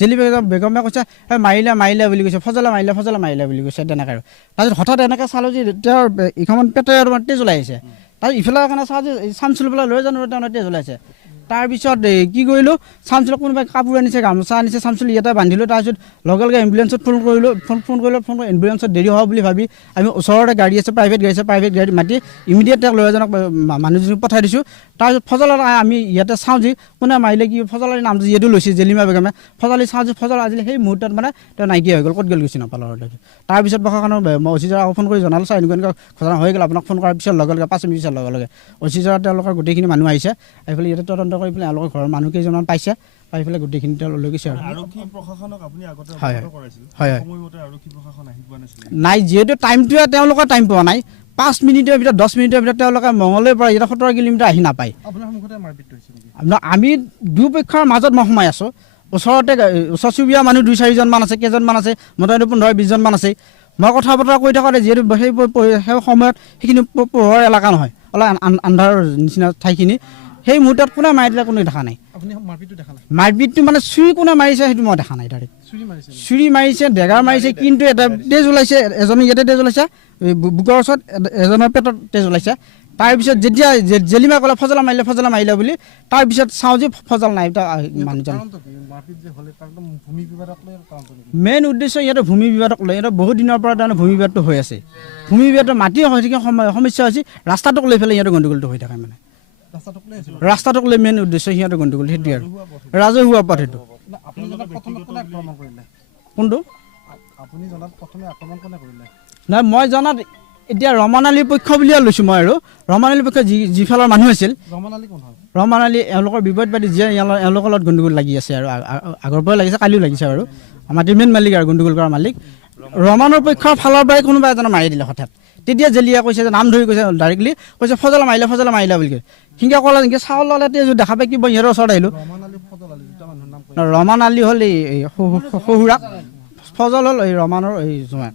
Jelly বেগমে কৈছে মাৰিলে বুলি কৈছে, ফজলা মাৰিলে বুলি কৈছে তেনেকৈ আৰু তাৰপিছত হঠাৎ এনেকৈ চালোঁ যে তেওঁৰ ইখন পেটে আৰু তেজ ওলাই আহিছে। তাৰপিছত ইফালে কাৰণে চাওঁ যে চামচুল পেলাই লৈ জানো তেওঁ তেজ ওলাইছে। তাৰপিছত কি কৰিলোঁ, চামচুলক কোনোবাই কাপোৰ আনিছে, গামোচা আনিছে, চামচুল ইয়াতে বান্ধিলোঁ। তাৰপিছত লগে লগে এম্বুলেঞ্চত ফোন কৰিলোঁ, এম্বুলেঞ্চত দেৰি হোৱা বুলি ভাবি আমি ওচৰতে গাড়ী আছে, প্ৰাইভেট গাড়ী মাতি ইমিডিয়েট তেওঁক লৈ এজনক মানুহজনক পঠাই দিছোঁ। তাৰপিছত ফজলত আমি ইয়াতে চাওঁ যে কোনে মাৰিলে, কি ফজলাৰ নামটো যিহেতু লৈছে জেলিমা বেগমে, ফজলি চাওঁ যে ফজল আজিলে সেই মুহূৰ্তত মানে তেওঁ নাইকিয়া হৈ গ'ল, ক'ত গ'ল গৈছে নাপালোঁ। তাৰপিছত প্ৰশাসনৰ অফিচাৰক আকৌ ফোন কৰি জনালোঁ, ছাৰ এনেকুৱা ঘটনা হৈ গ'ল, আপোনাক ফোন কৰাৰ পিছত লগে লগে 5 মিনিট পিছত লগে লগে অফিচাৰ তেওঁলোকৰ গোটেইখিনি মানুহ আহিছে, এইফালে ইয়াতে তদন্ত কৰি পেলাই এওঁলোকৰ ঘৰৰ মানুহ কেইজনমান পাইছে, পাই পেলাই গোটেইখিনি তেওঁ লৈ গৈছে। নাই, যিহেতু টাইমটোৱে তেওঁলোকৰ টাইম পোৱা নাই, 5 মিনিটৰ ভিতৰত 10 মিনিটৰ ভিতৰত তেওঁলোকে মঙলদৈৰ পৰা ইয়াতে 17 কিলোমিটাৰ আহি নাপায়। আমি দুপক্ষৰ মাজত মই সোমাই আছোঁ, ওচৰতে ওচৰ চুবুৰীয়া মানুহ 2-4জন আছে, কেইজনমান আছে, মোটামুটি 15-20জন মান আছে। মই কথা বতৰা কৈ থাকোঁতে যিহেতু সেই সময়ত সেইখিনি পোহৰ এলেকা নহয়, অলপ আন্ধাৰৰ নিচিনা ঠাইখিনি, সেই মুহূৰ্তত কোনে মাৰি দিলে কোনো দেখা নাই। মাৰপিটটো মানে চুৰি কোনে মাৰিছে সেইটো মই দেখা নাই। ডাইৰেক্ট চুৰি মাৰিছে, ডেগাৰ মাৰিছে, কিন্তু এটা তেজ ওলাইছে, এজনৰ ইয়াতে তেজ ওলাইছে, বুকৰ ওচৰত এজনৰ পেটত তেজ ওলাইছে। তাৰপিছত যেতিয়া জেলিমা ক'লে ফজলা মাৰিলে বুলি, তাৰপিছত চাওঁ যে ফজল নাই মানুহজন। মেইন উদ্দেশ্য ইয়াতে ভূমি বিবাদক লৈ, ইয়াতে বহুত দিনৰ পৰা তাৰমানে ভূমি বিবাদটো হৈ আছে। ভূমি বিবাদৰ মাটিৰ হৈ থাকে সমস্যা হৈছে, ৰাস্তাটোক লৈ পেলাই ইয়াতে গণ্ডগোলটো হৈ থাকে। মানে ৰাস্তাটোক লৈ মেইন উদ্দেশ্য সিহঁতৰ গণ্ডগোল সেইটোৱে আৰু ৰাজহুৱা পথ সেইটো। কোনটো নাই মই জনাত এতিয়া ৰমান আলীৰ পক্ষ বুলিয়ে লৈছোঁ মই, আৰু ৰমান আলীৰ পক্ষ যিফালৰ মানুহ আছিল, ৰমান আলী এওঁলোকৰ বিপদবাদী যিয়ে এওঁলোকৰ লগত গণ্ডগোল লাগি আছে, আৰু আগৰ পৰাই লাগিছে, কালিও লাগিছে বাৰু। মাটিৰ মেইন মালিক আৰু গণ্ডগোল কৰা মালিক ৰমানৰ পক্ষৰ ফালৰ পৰাই কোনোবা এজনে মাৰি দিলে হঠাৎ। তেতিয়া জেলিয়া কৈছে যে নাম ধৰি কৈছে, ডাইৰেক্টলি কৈছে ফজলা মাৰিলে বুলি। সিংহে ক'লে নেকি চাউল ল'লে তেজ দেখা পাই কি সিহঁতৰ ওচৰত আহিলোঁ। ৰমান আলী হ'ল এই শহুৰাক, ফজল হ'ল এই ৰমানৰ এই জোঁৱাই।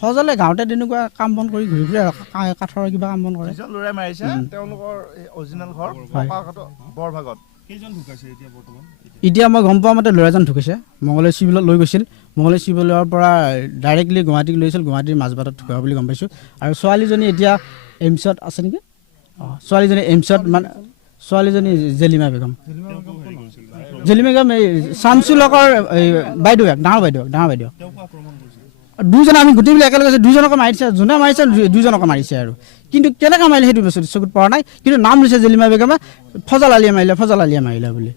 ফজলে গাঁৱতে তেনেকুৱা কাম বন কৰি ঘূৰি ফুৰে, কাঠৰ কিবা কাম বন কৰে। এতিয়া মই গম পোৱা মতে ল'ৰাজন ঢুকাইছে, মঙলদৈ চিভিলত লৈ গৈছিল, মঙলদৈ চিভিলৰ পৰা ডাইৰেক্টলি গুৱাহাটীক লৈছিল, গুৱাহাটীৰ মাজবাটত ঢুকোৱা বুলি গম পাইছোঁ। আৰু ছোৱালীজনী এতিয়া এইমছত আছে নেকি, ছোৱালীজনী এইমছত, মানে ছোৱালীজনী জেলিমা বেগম এই চামচুলকৰ এই বাইদেউ, ডাঙৰ বাইদেউ। দুজনে আমি গোটেইবিলাক একেলগে আছে, দুজনকে মাৰিছে, যোনে মাৰিছে দুজনকে মাৰিছে। আৰু কিন্তু কেনেকৈ মাৰিলে সেইটো বস্তু চকুত পৰা নাই, কিন্তু নাম লৈছে জেলিমা বেগমে, ফজল আলীয়ে মাৰিলে বুলি।